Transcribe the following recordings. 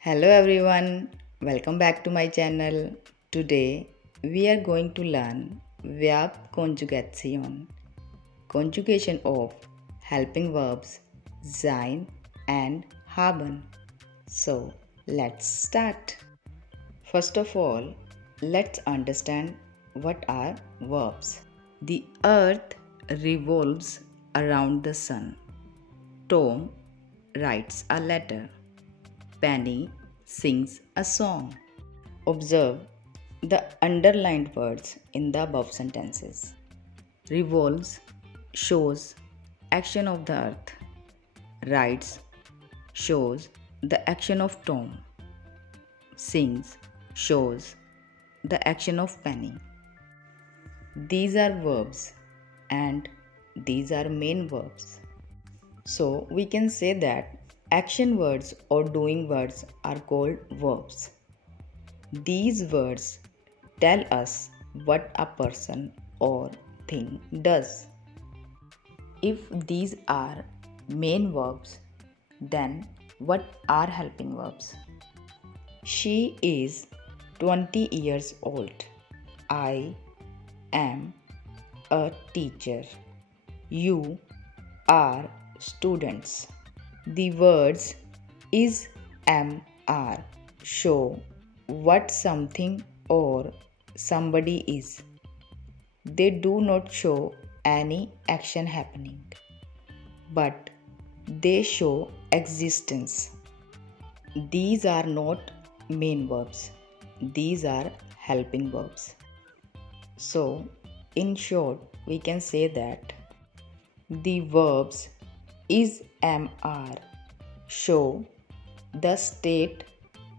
Hello everyone, welcome back to my channel. Today we are going to learn verb conjugation, conjugation of helping verbs sein and haben. So let's start. First of all, let's understand what are verbs. The earth revolves around the sun. Tom writes a letter. Penny sings a song. Observe the underlined words in the above sentences. Revolves shows action of the earth. Writes shows the action of Tom. Sings shows the action of Penny. These are verbs and these are main verbs. So we can say that action words or doing words are called verbs. These words tell us what a person or thing does. If these are main verbs, then what are helping verbs? She is 20 years old. I am a teacher. You are students. The words is, am, are show what something or somebody is. They do not show any action happening, but they show existence. These are not main verbs. These are helping verbs. So, in short, we can say that the verbs is, am, are show the state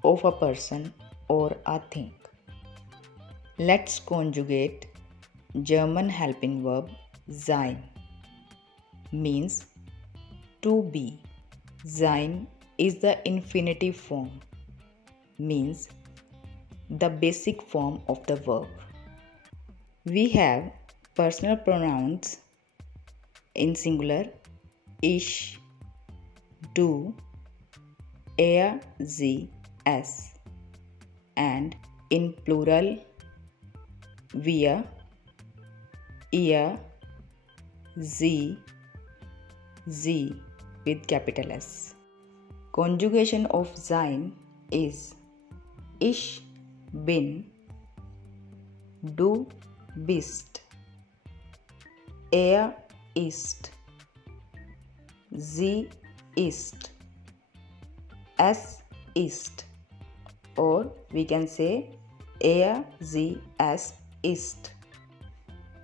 of a person or a thing. Let's conjugate German helping verb sein. Means to be. Sein is the infinitive form. Means the basic form of the verb. We have personal pronouns in singular ich, du, er, sie, es, and in plural wir, ihr, sie, with capital S. Conjugation of sein is ich bin, du bist, er ist, sie ist, es ist, or we can say er, sie, es ist.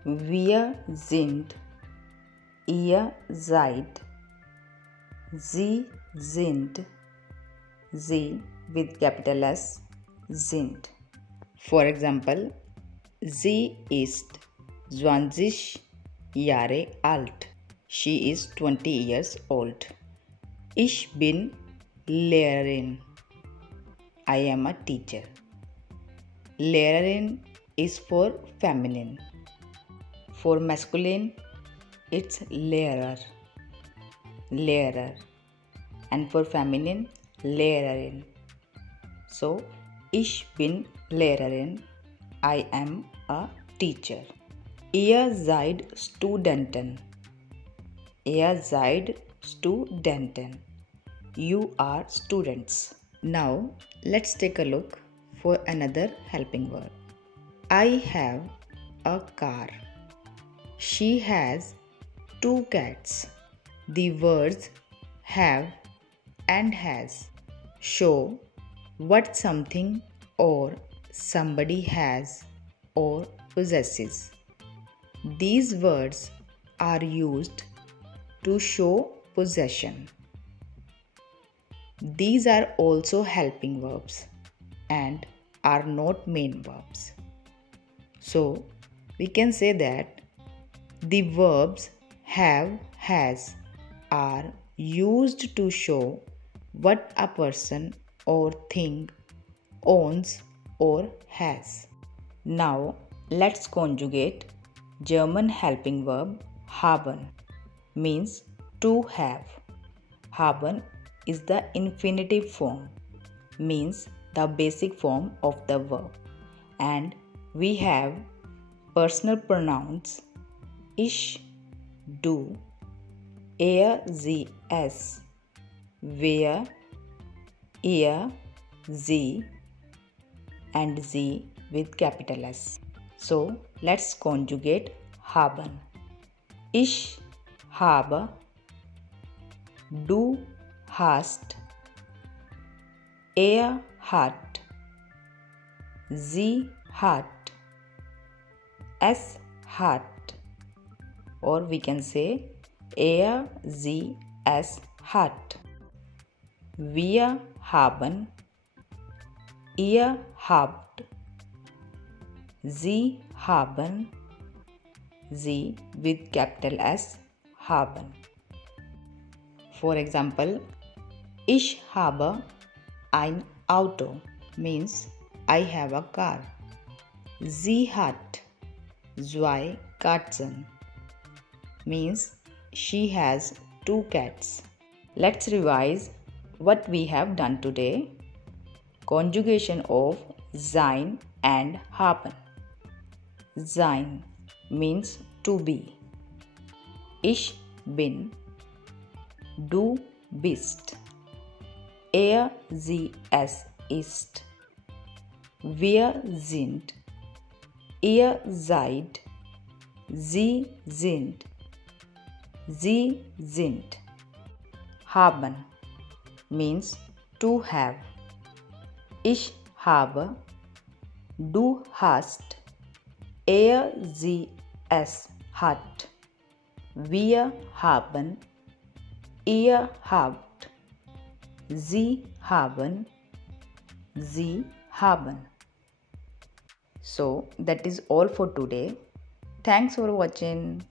Wir sind, ihr seid, sie sind, sie with capital S, sind. For example, sie ist 20 Jahre alt. She is 20 years old. Ich bin Lehrerin. I am a teacher. Lehrerin is for feminine. For masculine, it's Lehrer. Lehrer. And for feminine, Lehrerin. So, ich bin Lehrerin. I am a teacher. Ihr seid Studenten. Ihr seid Studenten. You are students. Now, let's take a look for another helping verb. I have a car. She has 2 cats. The words have and has show what something or somebody has or possesses. These words are used to show possession. These are also helping verbs and are not main verbs. So, we can say that the verbs have, has, are used to show what a person or thing owns or has. Now, let's conjugate German helping verb haben. Means to have. Haben is the infinitive form. means the basic form of the verb, and we have personal pronouns ich, du, er, sie, es, wir, ihr, sie, and sie with capital S. So let's conjugate haben. Ich habe, du hast, er hat, sie hat, es hat, or we can say er, sie, es hat. Wir haben, ihr habt, sie haben, sie with capital S, haben. For example, ich habe ein Auto means I have a car. Sie hat zwei Katzen means she has 2 cats. Let's revise what we have done today. Conjugation of sein and haben. Sein means to be. Ich bin, du bist, er, sie, es ist, wir sind, ihr seid, sie sind, sie sind. Haben means to have. Ich habe, du hast, er, sie, es hat, wir haben, ihr habt, sie haben, sie haben. So that is all for today. Thanks for watching.